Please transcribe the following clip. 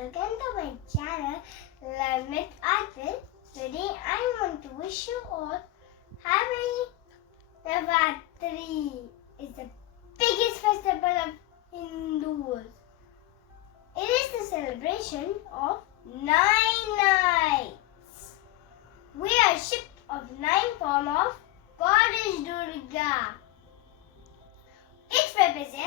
welcome to my channel Learn with Adil. Today I want to wish you all happy Navratri. It's the biggest festival of Hindus. It is the celebration of 9 nights. We are shipped of 9 form of Goddess Durga. It represents